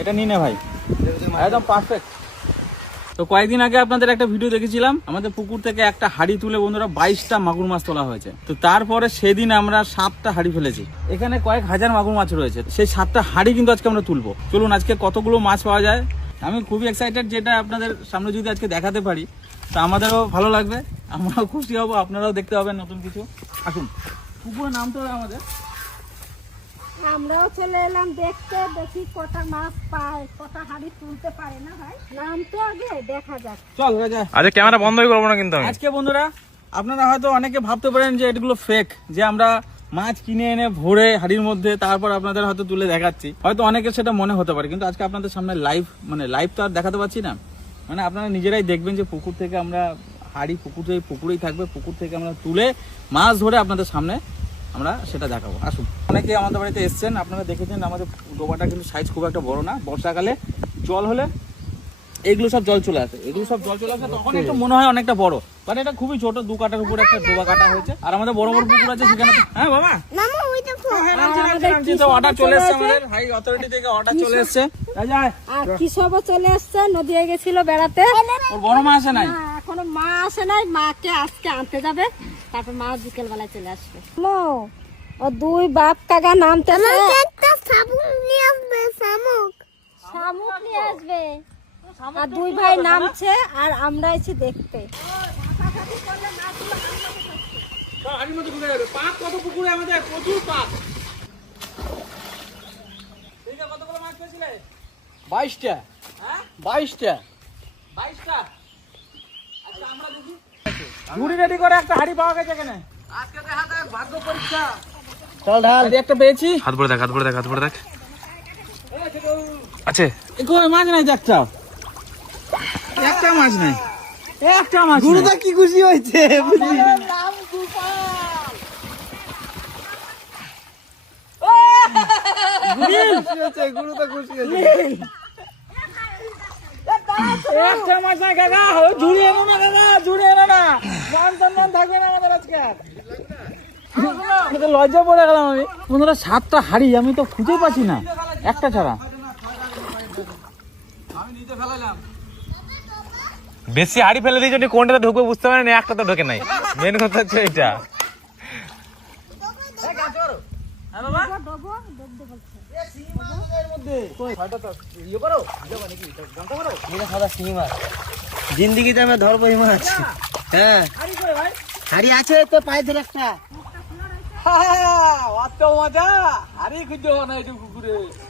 এটা নিয়ে নে ভাই, একদম পারফেক্ট। তো কয়েকদিন আগে আপনাদের একটা ভিডিও দেখেছিলাম, আমাদের পুকুর থেকে একটা হাড়ি তুলে বন্ধুরা 22টা মাগুর মাছ তোলা হয়েছে। তো তারপরে সেদিন আমরা 7টা হাড়ি ফেলেছি। এখানে কয়েক হাজার মাগুর মাছ রয়েছে, সেই 7টা হাড়ি কিন্তু আজকে আমরা তুলবো। চলুন আজকে কতগুলো মাছ পাওয়া যায়। আমি খুবই এক্সাইটেড, যেটা আপনাদের সামনে যদি আজকে দেখাতে পারি তো আমাদেরও ভালো লাগবে, আমরাও খুশি হব, আপনারাও দেখতে পাবেন নতুন কিছু। আসুন, পুকুরের নাম তো আমাদের, আমরাও চলে এলাম দেখতে, দেখি কটা মাছ পায়, কটা হাড়ি তুলতে পারে না ভাই। নাম তো আগে দেখা যাক। চল রাজা। আচ্ছা ক্যামেরা বন্ধই করবো না কিন্তু আমি। আজকে বন্ধুরা আপনারা হয়তো অনেকে ভাবতে পারেন যে এগুলো ফেক, যে আমরা মাছ কিনে এনে ভরে হাড়ির মধ্যে তারপর আপনাদের হয়তো তুলে দেখাচ্ছি, হয়তো অনেকের সেটা মনে হতে পারে, কিন্তু আজকে আপনাদের সামনে লাইভ, মানে লাইভ তো আর দেখাতে পারছি না, মানে আপনারা নিজেরাই দেখবেন যে পুকুর থেকে আমরা হাড়ি পুকুরেই থাকবে, পুকুর থেকে আমরা তুলে মাছ ধরে আপনাদের সামনে আমরা সেটা দেখাবো। আসুন, অনেকে আমাদের বাড়িতে এসছেন, আপনারা দেখেছেন আমাদের ডোবাটা কিন্তু সাইজ খুব একটা বড় না। বর্ষাকালে জল হলে এগুলো সব জল চলে আসে, তখন একটু মনে হয় অনেকটা বড়, বাট এটা খুবই ছোট, 2 কাটার উপরে একটা ডোবা কাটা হয়েছে। আর আমাদের বড় বড় পুকুর আছে সেখানে। হ্যাঁ বাবা, অর্ডার চলে এসছে, আমাদের হাই অথরিটি থেকে অর্ডার চলে এসছে। আর কিসবও চলে আসছে, নদীয়ে গেছিল বেড়াতে, ওর বড় মা আসে নাই, এখনো মা আসে নাই, মাকে আজকে আনতে যাবে, তারপর মা বিকেল বেলায় চলে আসবে। ও 2 বাপ কাকা নামতেছে, শামুক নিয়ে আসবে, আর 2 ভাই নামছে, আর আমরা এসে দেখতে। পাক কত পুকুরে আমাদের, প্রচুর পাক। কতগুলো মাছ পেয়েছিলে? 22টা। হ্যাঁ 22টা। 22টা। আচ্ছা আমরা দেখি, ঝুড়ি রেডি করে একটা হাড়ি পাওয়া গেছে এখানে। আজকে দেখা যাক ভাগ্য পরীক্ষা। চল ঢাল। আরে একটা পেয়েছি। হাত ভরে দেখ। আছে কই মাছ নাই, একটা মাছ নাই, একটা মাছ। গুরুদা কি খুশি হয়েছে বুঝলি? গুরুদা খুশি হয়েছে। একটা মাছ নাই কাকা, ঝুড়ি এনো না কাকা, ঝুড়ি এনো না, মান সম্মান থাকবে না আমাদের আজকে। লজ্জা পড়ে গেলাম আমি। বন্ধুরা 7টা হাড়ি আমি তো খুঁজেই পাচ্ছি না, একটা ছাড়া। আমি নিতে ফেলালাম। বেশি হাড়ি ফেলে দিয়েছি, কোনটাতে ঢুকবে বুঝতে পারেন, একটা তো ঢোকে নাই। মেন কথা হচ্ছে এটা। জিন্দিগিতে আমি ধরবো এই মাছ। হ্যাঁ হাড়ি আছে তো, পায়ে ধরে একটা। অত মজা, হাড়ি খুঁজে না একটু পুকুরে।